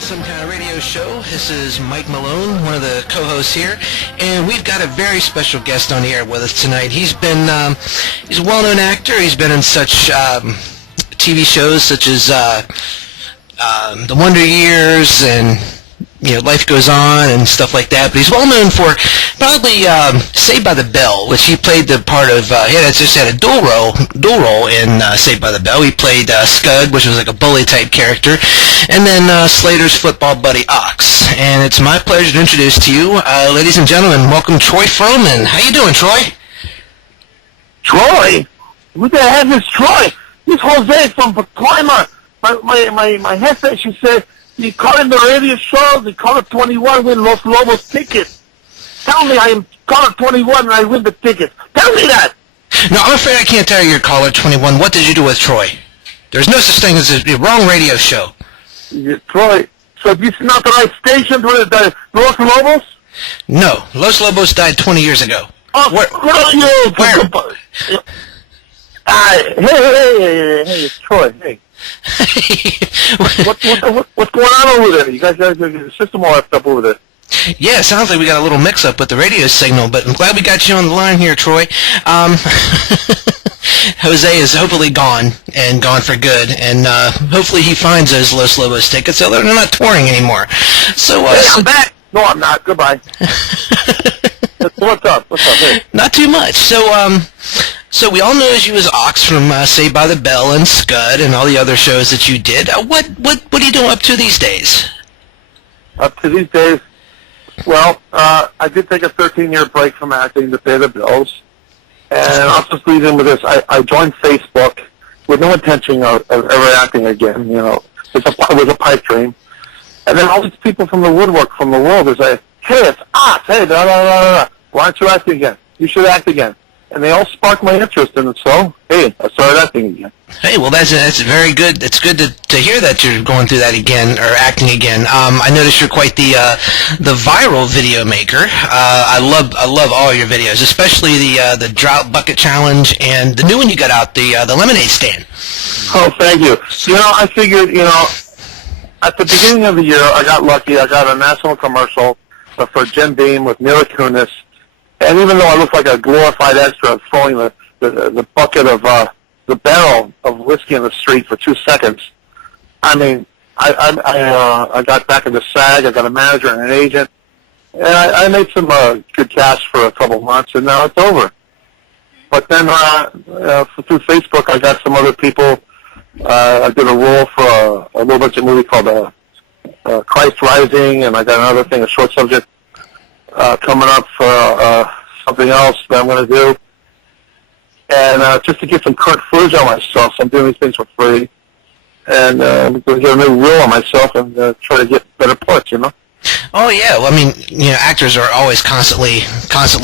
Some kind of radio show. This is Mike Malone, one of the co-hosts here, and we've got a very special guest on the air with us tonight. He's been, he's a well-known actor. He's been in such TV shows such as The Wonder Years and Life Goes On and stuff like that. But he's well known for probably Saved by the Bell, which he played the part of. He had a dual role in Saved by the Bell. He played Scud, which was like a bully type character, and then Slater's football buddy Ox. And it's my pleasure to introduce to you, ladies and gentlemen, welcome Troy Fromin. How you doing, Troy? Troy? Who the heck is Troy? This Jose from Climber. My headset, she said. They call in the radio show, they call it 21, win Los Lobos tickets. Tell me I am caller 21 and I win the tickets. Tell me that. No, I'm afraid I can't tell you you're caller 21. What did you do with Troy? There's no such thing as a wrong radio show. Yeah, Troy, so this is not the right station for the Los Lobos? No, Los Lobos died 20 years ago. Oh, where? Hey, it's Troy, hey. What's going on over there? You guys got the system all effed up over there. Yeah, it sounds like we got a little mix-up with the radio signal, but I'm glad we got you on the line here, Troy. Jose is hopefully gone, and gone for good, and hopefully he finds those Los Lobos tickets, although they're not touring anymore. So, hey, I'm back! No, I'm not. Goodbye. What's up? Hey. Not too much. So we all know you as Ox from Saved by the Bell and Scud and all the other shows that you did. What are you doing up to these days? Up to these days? Well, I did take a 13-year break from acting to pay the bills. And I'll just leave in with this. I joined Facebook with no intention of ever acting again. It was a pipe dream. And then all these people from the woodwork, from the world, they say, hey, it's Ox. Hey, why aren't you acting again? You should act again. And they all sparked my interest in it, so, hey, I started acting again. Hey, well, that's very good. It's good to hear that you're going through that again, or acting again. I noticed you're quite the viral video maker. I love all your videos, especially the Drought Bucket Challenge and the new one you got out, the Lemonade Stand. Oh, thank you. I figured, at the beginning of the year, I got lucky. I got a national commercial for Jim Beam with Mila Kunis. And even though I look like a glorified extra throwing the bucket of the barrel of whiskey in the street for 2 seconds, I mean, I got back into SAG. I got a manager and an agent, and I made some good cash for a couple of months, and now it's over. But then through Facebook, I got some other people. I did a role for a little budget movie called Christ Rising, and I got another thing, a short subject. Coming up for something else that I'm going to do. And just to get some current footage on myself, so I'm doing these things for free. And I'm going to get a new reel on myself and try to get better parts, Oh, yeah. Well, I mean, actors are always constantly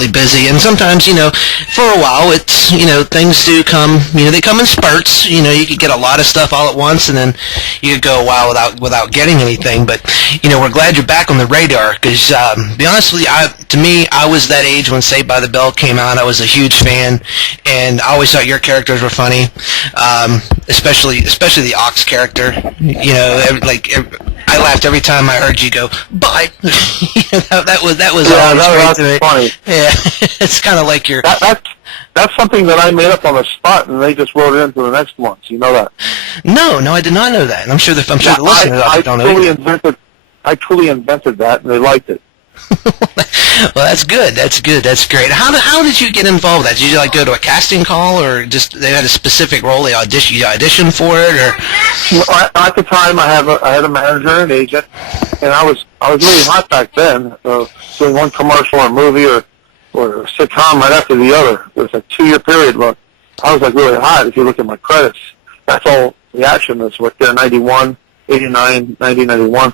busy, and sometimes, for a while, it's, things do come, they come in spurts. You could get a lot of stuff all at once, and then you could go a while without getting anything. But, we're glad you're back on the radar, because, be honest with you, to me, I was that age when Saved by the Bell came out. I was a huge fan, and I always thought your characters were funny, especially the Ox character. I laughed every time I heard you go, bye. that was always great to me. Funny. Yeah, it's kind of like your... That's something that I made up on the spot, and they just wrote it into the next ones. You know that? No, I did not know that. And I'm sure the listeners don't know. I truly invented that, and they liked it. Well, that's good. That's great. How did you get involved with that? Did you go to a casting call, or just they had a specific role you auditioned for it, or? Well, at the time, I had a manager and an agent, and I was really hot back then, doing one commercial or movie or a sitcom right after the other. It was a 2-year period. But I was really hot. If you look at my credits, that's all the action is right there. 91, 89, 90, 91.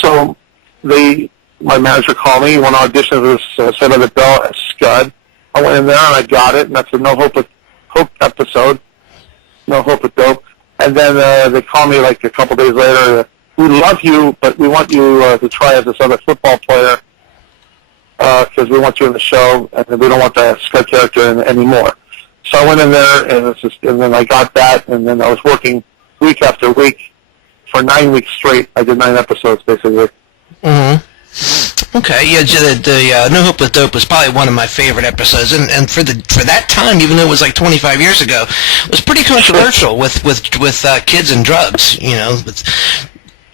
So my manager called me. He wanted to audition for this Saved by the Bell at Scud. I went in there and I got it, and that's a No Hope episode. No Hope at Dope. And then they called me a couple days later. We love you, but we want you to try as this other football player because we want you in the show, and we don't want that Scud character anymore. So I went in there, and then I got that, and then I was working week after week for 9 weeks straight. I did 9 episodes, basically. Mm-hmm. Okay, yeah, the No Hope with Dope was probably one of my favorite episodes, and for that time, even though it was like 25 years ago, it was pretty controversial with kids and drugs,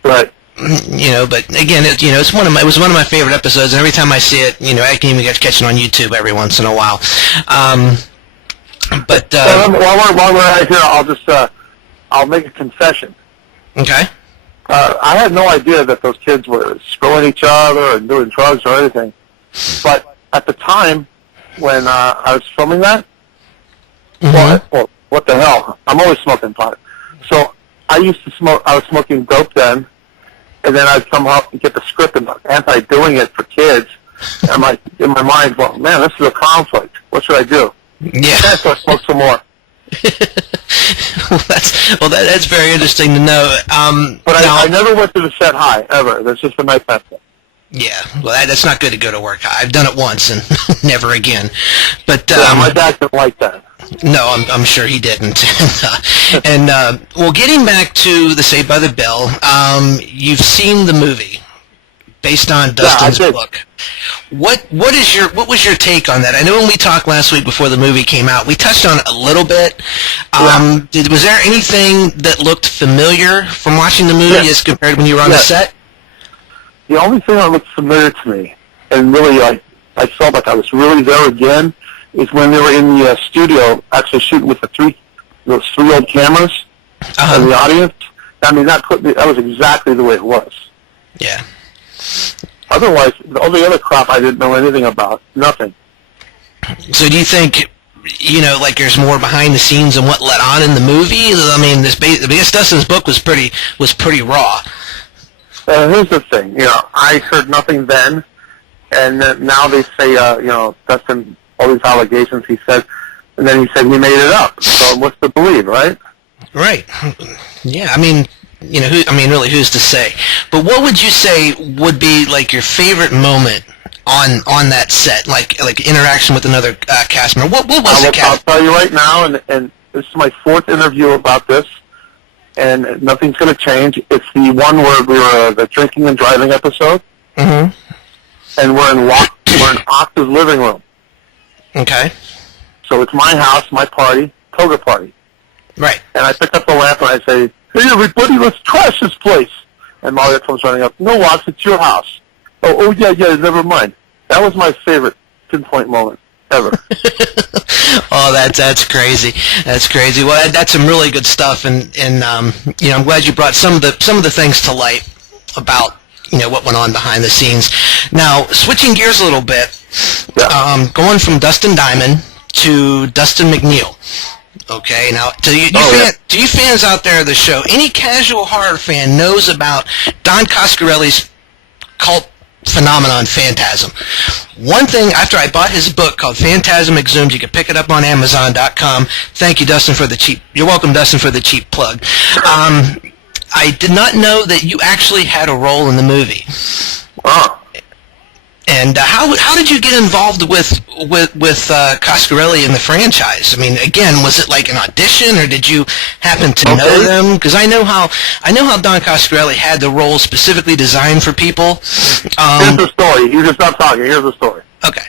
Right. But again, it was one of my favorite episodes, and every time I see it, I can even catch it on YouTube every once in a while. While we're out here, I'll make a confession. Okay. I had no idea that those kids were screwing each other and doing drugs or anything. But at the time when I was filming that, well, what the hell? I'm always smoking pot. So I used to smoke. I was smoking dope then, and then I'd somehow get the script and anti-doing it for kids. And I'm like, in my mind, well, man, this is a conflict. What should I do? Yeah. So I smoke some more. That's very interesting to know. But I never went to the set high, ever. That's just a night passing. Yeah, well, that's not good to go to work high. I've done it once and never again. But my dad didn't like that. No, I'm sure he didn't. Well, getting back to the Saved by the Bell, you've seen the movie based on Dustin's book. What was your take on that? I know when we talked last week before the movie came out, we touched on it a little bit. Was there anything that looked familiar from watching the movie as compared to when you were on the set? The only thing that looked familiar to me, and really I felt like I was really there again, is when they were in the studio actually shooting with those three old cameras in the audience. I mean, that was exactly the way it was. Yeah. Otherwise, all the other crap I didn't know anything about. Nothing. So do you think, like there's more behind the scenes and what led on in the movie? I mean, because Dustin's book was pretty raw. Here's the thing. I heard nothing then, and now they say, Dustin, all these allegations he said, and then he said he made it up. So what's to believe, right? Right. Yeah, I mean, really, who's to say? But what would you say would be like your favorite moment on that set, like interaction with another cast member? What was it? I'll tell you right now, and this is my 4th interview about this, and nothing's going to change. It's the one where we were the drinking and driving episode, and we're in Octa's living room. Okay. So it's my house, my party, toga party. Right. And I pick up the lamp and I say, "Hey, everybody, let's trash this place." And Mario comes running up. "No, Watts, it's your house." Oh, yeah, never mind. That was my favorite pinpoint moment ever. Oh, that's crazy. That's crazy. Well, that's some really good stuff, and I'm glad you brought some of the things to light about what went on behind the scenes. Now, switching gears a little bit, going from Dustin Diamond to Dustin McNeil. Okay, now to you fans out there of the show, any casual horror fan knows about Don Coscarelli's cult phenomenon, Phantasm. One thing, after I bought his book called Phantasm Exhumed, you can pick it up on Amazon.com. Thank you, Dustin, for the cheap. You're welcome, Dustin, for the cheap plug. I did not know that you actually had a role in the movie. And how did you get involved with Coscarelli in the franchise? I mean, again, was it like an audition, or did you happen to know them? Because I know how Don Coscarelli had the role specifically designed for people. Here's the story. You just stop talking. Here's the story. Okay.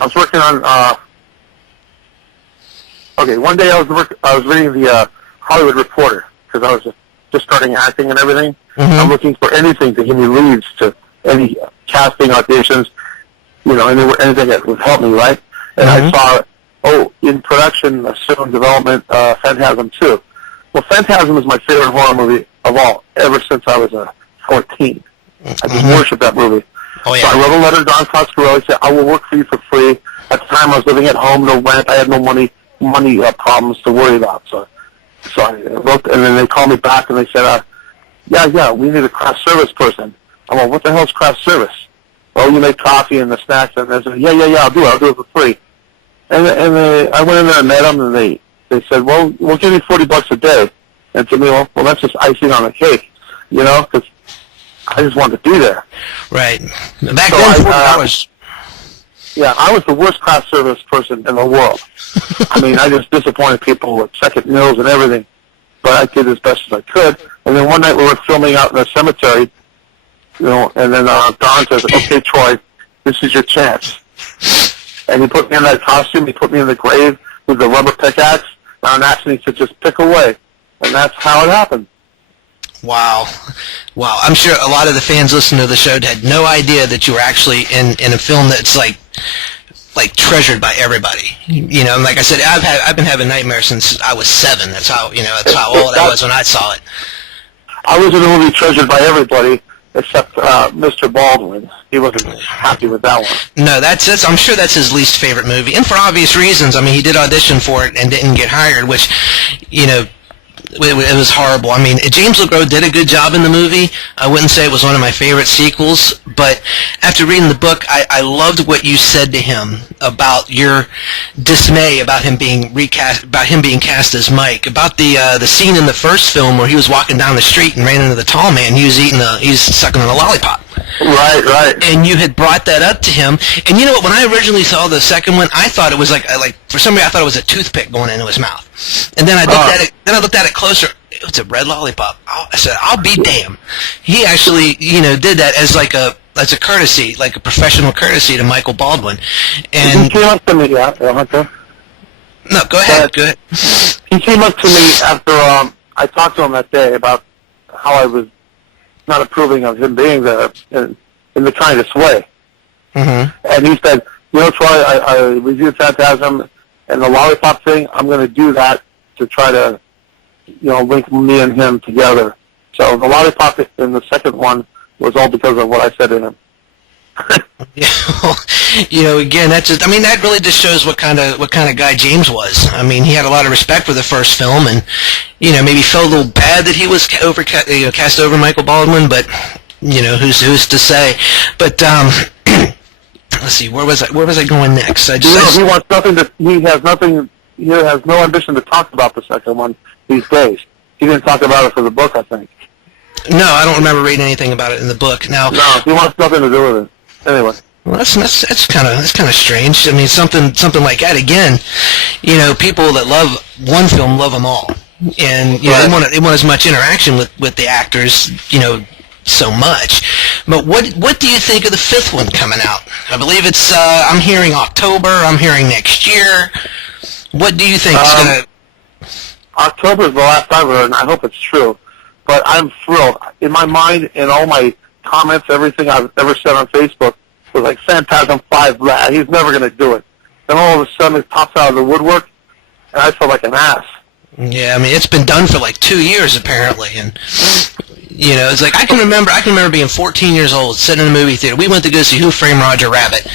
I was working on. One day I was reading the Hollywood Reporter because I was just starting acting and everything. I'm looking for anything to give me leads to any casting auditions, anything that would help me, right? And I saw, in production, still in development, Phantasm 2. Well, Phantasm is my favorite horror movie of all, ever since I was 14. I just worship that movie. Oh, yeah. So I wrote a letter to Don Coscarelli, said, "I will work for you for free." At the time, I was living at home, no rent. I had no money problems to worry about. So I wrote, and then they called me back, and they said, yeah, we need a craft service person. I'm like, "What the hell is craft service?" "Well, you make coffee and the snacks." And I said, yeah, I'll do it for free. And I went in there and met them, and they said, "Well, we'll give you $40 a day." And to me, well, that's just icing on the cake, because I just wanted to be there. Right. Back then, $40. Yeah, I was the worst craft service person in the world. I mean, I just disappointed people with second meals and everything. But I did as best as I could. And then one night we were filming out in a cemetery, and then Don says, "Okay, Troy, this is your chance." And he put me in that costume. He put me in the grave with the rubber pickaxe. And he said, "Just pick away." And that's how it happened. Wow. I'm sure a lot of the fans listening to the show had no idea that you were actually in a film that's like treasured by everybody. And like I said, I've been having nightmares since I was 7. That's how old I was when I saw it. I was in a movie treasured by everybody except Mr. Baldwin. He wasn't happy with that one. No, that's I'm sure that's his least favorite movie, and for obvious reasons. I mean, he did audition for it and didn't get hired, which it was horrible. I mean, James LeGros did a good job in the movie. I wouldn't say it was one of my favorite sequels, but after reading the book, I loved what you said to him about your dismay about him being cast as Mike, about the scene in the first film where he was walking down the street and ran into the tall man. He was sucking on a lollipop. Right. And you had brought that up to him. And you know what? When I originally saw the second one, I thought it was like for some reason I thought it was a toothpick going into his mouth. And then I looked at it closer. It was a red lollipop. I said, "I'll be damned." He actually, did that as a courtesy, like a professional courtesy to Michael Baldwin. And he came up to me Hunter. No, go ahead. Go ahead. He came up to me after I talked to him that day about how I was not approving of him being there in the kindest way. Mm-hmm. And he said, Troy, I reviewed Phantasm and the lollipop thing. I'm going to do that to try to, link me and him together. So the lollipop in the second one was all because of what I said to him. Again, that really just shows what kind of guy James was. I mean, he had a lot of respect for the first film, and maybe felt a little bad that he was cast over Michael Baldwin, but who's to say? But let's see, where was I going next? He wants nothing to. He has nothing. He has no ambition to talk about the second one these days. He didn't talk about it for the book, I think. No, I don't remember reading anything about it in the book. Now, no, he wants nothing to do with it. Anyway. Well, that's kind of strange. I mean, something like that. Again, people that love one film love them all, and right. they want as much interaction with the actors, so much. But what do you think of the fifth one coming out? I believe it's I'm hearing October. I'm hearing next year. What do you think is gonna? October is the last I've heard, and I hope it's true. But I'm thrilled. In my mind, in all my comments, everything I've ever said on Facebook was like, Phantasm 5, he's never going to do it. Then all of a sudden it pops out of the woodwork, and I feel like an ass. Yeah, I mean, it's been done for like 2 years apparently, and it's like I can remember being 14 years old, sitting in a movie theater. We went to go see Who Framed Roger Rabbit,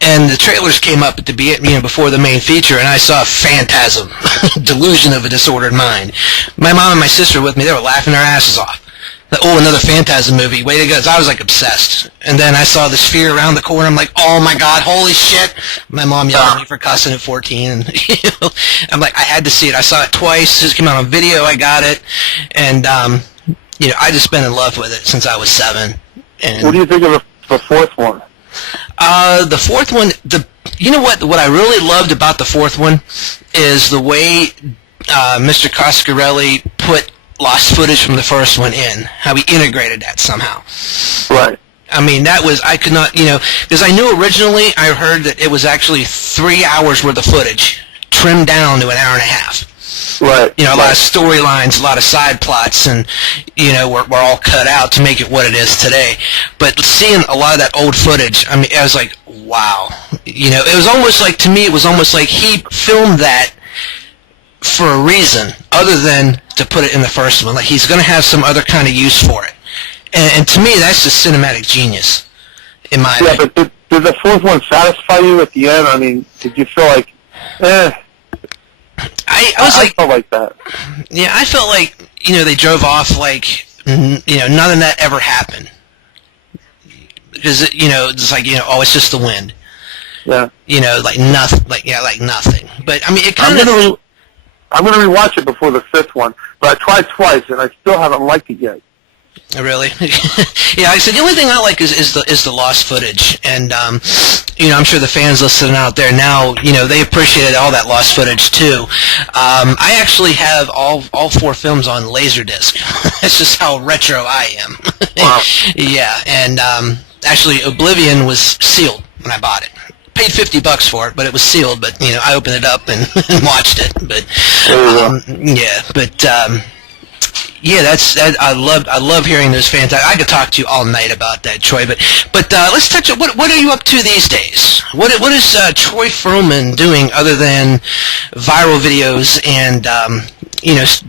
and the trailers came up at the before the main feature, and I saw Phantasm, Delusion of a Disordered Mind. My mom and my sister were with me; they were laughing their asses off. Another Phantasm movie. Way to go. So I was like obsessed. And then I saw the sphere around the corner. I'm like, oh my God, holy shit. My mom yelled at me for cussing at 14. And, I'm like, I had to see it. I saw it twice. It just came out on video. I got it. And, I just been in love with it since I was 7. And what do you think of the fourth one? The fourth one, what I really loved about the fourth one is the way Mr. Coscarelli put lost footage from the first one in, how he integrated that somehow. Right. I mean, I could not, because I knew originally I heard that it was actually 3 hours worth of footage, trimmed down to an hour and a half. Right. A lot of storylines, a lot of side plots, and, were all cut out to make it what it is today. But seeing a lot of that old footage, I mean, I was like, wow. It was almost like, to me, it was almost like he filmed that for a reason other than to put it in the first one. Like, he's going to have some other kind of use for it. And to me, that's just cinematic genius, in my opinion. Yeah, but did the fourth one satisfy you at the end? I mean, did you feel like, I felt like that. Yeah, I felt like, they drove off like, none of that ever happened. Because, it's like, it's just the wind. Yeah. Like nothing, like nothing. But, I mean, it kind of... I'm going to rewatch it before the fifth one, but I tried twice, and I still haven't liked it yet. Really? Yeah, like I said, the only thing I like is the lost footage, and I'm sure the fans listening out there now, they appreciated all that lost footage too. I actually have all 4 films on Laserdisc. That's just how retro I am. Wow. Yeah, and actually, Oblivion was sealed when I bought it. Paid $50 for it, but it was sealed. But I opened it up and, and watched it. But yeah, but. Yeah, I love hearing those fantastic. I could talk to you all night about that, Troy. But let's touch on what are you up to these days? What is Troy Fromin doing other than viral videos and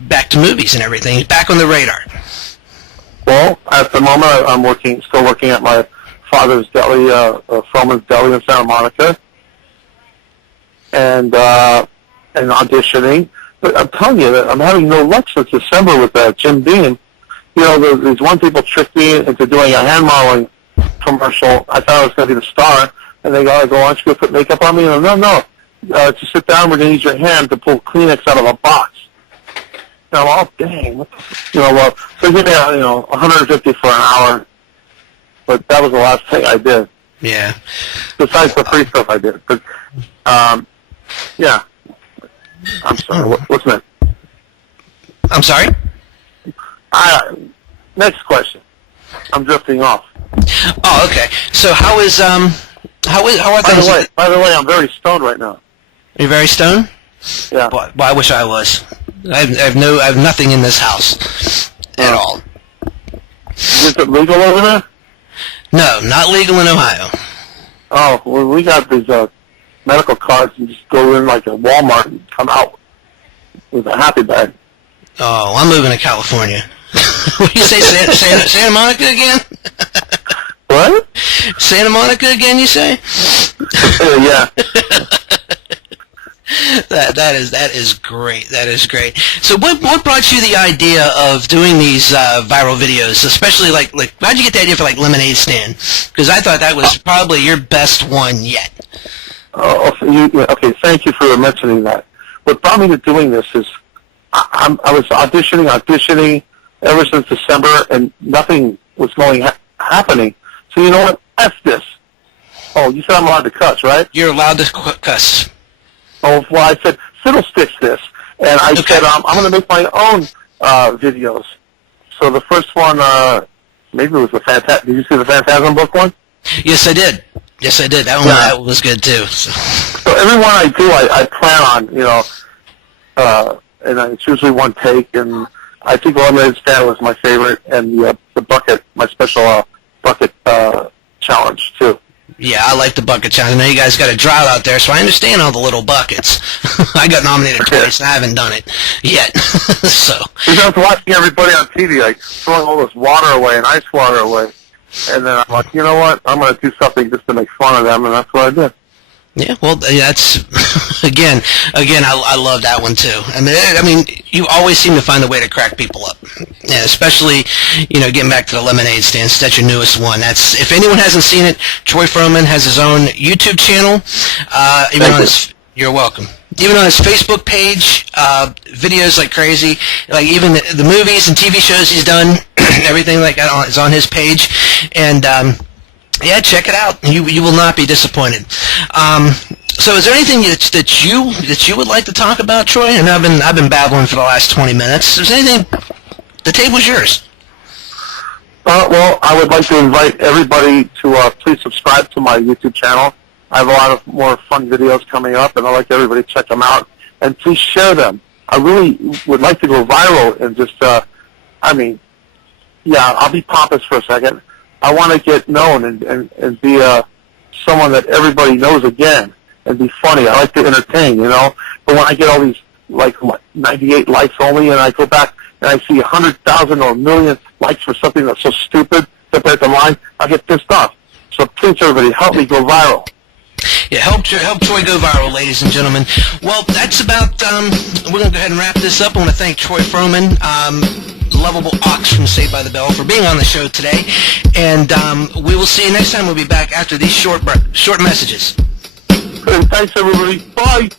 back to movies and everything? He's back on the radar. Well, at the moment, I'm still working at my father's deli, Fromin's Deli in Santa Monica, and auditioning. But I'm telling you that I'm having no luck since December with Jim Beam. These one people tricked me into doing a hand modeling commercial. I thought I was going to be the star, and they go, why don't you go put makeup on me? And no. Just sit down. We're going to use your hand to pull Kleenex out of a box. And I'm all, dang. So give me, $150 for an hour. But that was the last thing I did. Yeah. Besides the free stuff I did. But, yeah. I'm sorry. What's next? I'm sorry? Next question. I'm drifting off. Oh, okay. So how are things? By the way, I'm very stoned right now. You're very stoned? Yeah. Well, I wish I was. I have nothing in this house at all. Is it legal over there? No, not legal in Ohio. Oh, well, we got these medical cards and just go in like a Walmart and come out with a happy bag. Oh, I'm moving to California. What do you say, Santa Monica again? What? Santa Monica again, you say? Yeah. That is great. That is great. So what brought you the idea of doing these viral videos, especially like how'd you get the idea for like Lemonade Stand? Because I thought that was probably your best one yet. Oh, okay. Thank you for mentioning that. What brought me to doing this is I was auditioning ever since December, and nothing was happening. So you know what? F this. Oh, you said I'm allowed to cuss, right? You're allowed to cuss. Oh, well, I said fiddlesticks this, and I said I'm going to make my own videos. So the first one, maybe it was the Phantasm. Did you see the Phantasm book one? Yes, I did. That was good too. So every one I do, I plan on, and it's usually one take. And I think Lemonade Stand was my favorite, and the bucket, my special bucket challenge too. Yeah, I like the bucket challenge. I know you guys got a drought out there, so I understand all the little buckets. I got nominated twice, and I haven't done it yet. So I was watching everybody on TV, like throwing all this water away and ice water away. And then I'm like, you know what? I'm going to do something just to make fun of them, and that's what I did. Yeah, well, that's again. I love that one too. I mean, you always seem to find a way to crack people up, yeah, especially getting back to the Lemonade Stand. So that's your newest one. That's if anyone hasn't seen it, Troy Fromin has his own YouTube channel. You're welcome. Even on his Facebook page, videos like crazy. Like even the movies and TV shows he's done, everything like that is on his page. And yeah, check it out. You will not be disappointed. So, is there anything that you would like to talk about, Troy? And I've been babbling for the last 20 minutes. Is there anything? The table's yours. Well, I would like to invite everybody to please subscribe to my YouTube channel. I have a lot of more fun videos coming up, and I'd like everybody to check them out. And please share them. I really would like to go viral and just, I'll be pompous for a second. I want to get known and be someone that everybody knows again and be funny. I like to entertain, But when I get all these, 98 likes only, and I go back and I see 100,000 or a million likes for something that's so stupid compared to mine, I get pissed off. So please, everybody, help me go viral. Yeah, help Troy go viral, ladies and gentlemen. Well, that's about, we're going to go ahead and wrap this up. I want to thank Troy Fromin, lovable ox from Saved by the Bell, for being on the show today. And we will see you next time. We'll be back after these short messages. Thanks, everybody. Bye.